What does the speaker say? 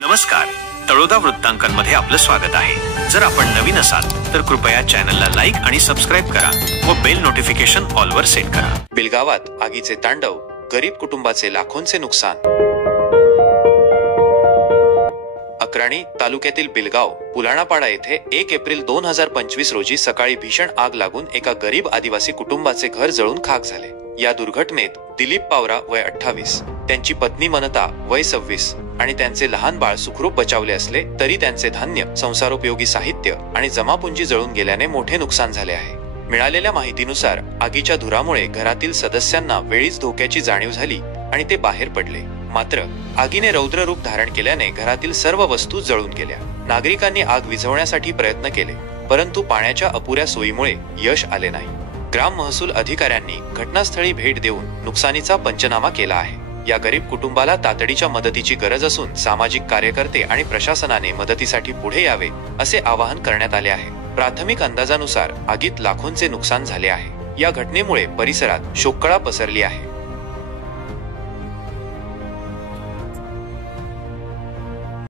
नमस्कार, तळोदा वृत्तांकनमध्ये आपलं स्वागत आहे। जर आपण नवीन असाल तर कृपया चॅनलला लाईक आणि सबस्क्राइब करा व बेल नोटिफिकेशन ऑल वर सेट करा। बिलगावात आगीचे तांडव, गरीब कुटुंबाचे लाखोंचे नुकसान। अक्राणी तालुक्यातील बिलगाव पुलाणापाडा येथे 1 एप्रिल 2025 रोजी सकाळी भीषण आग लागून एका गरीब आदिवासी कुटुंबाचे घर जळून खाक झाले। या दुर्घटनेत दिलीप पावरा वय 28, त्यांची पत्नी मनता वय 26 आणि त्यांचे लहान बाळ सुखरूप बचावले असले तरी त्यांचे धान्य, संसारोपयोगी साहित्य आणि जमापुंजी जळून गेल्याने मोठे नुकसान झाले आहे। मिळालेल्या माहितीनुसार आगीच्या धुरामुळे घरातील सदस्यांना वेळीच धोक्याची जाणीव झाली आणि ते बाहेर पडले। मात्र आगीने रौद्र रूप धारण केल्याने घरातील सर्व वस्तू जळून गेल्या। नागरिकांनी आग विझवण्यासाठी प्रयत्न केले, परंतु पाण्याच्या अपुऱ्या सोयीमुळे यश आले नाही। ग्राम महसूल अधिकाऱ्यांनी घटनास्थळी भेट देऊन नुकसानीचा पंचनामा केला आहे। या गरीब कुटुंबाला तातडीच्या मदतीची गरज असून सामाजिक कार्यकर्ते आणि प्रशासनाने मदतीसाठी पुढे यावे असे आवाहन करण्यात आले आहे। प्राथमिक अंदाजानुसार आगीत लाखोंचे नुकसान झाले आहे। या घटनेमुळे परिसरात शोककळा पसरली आहे।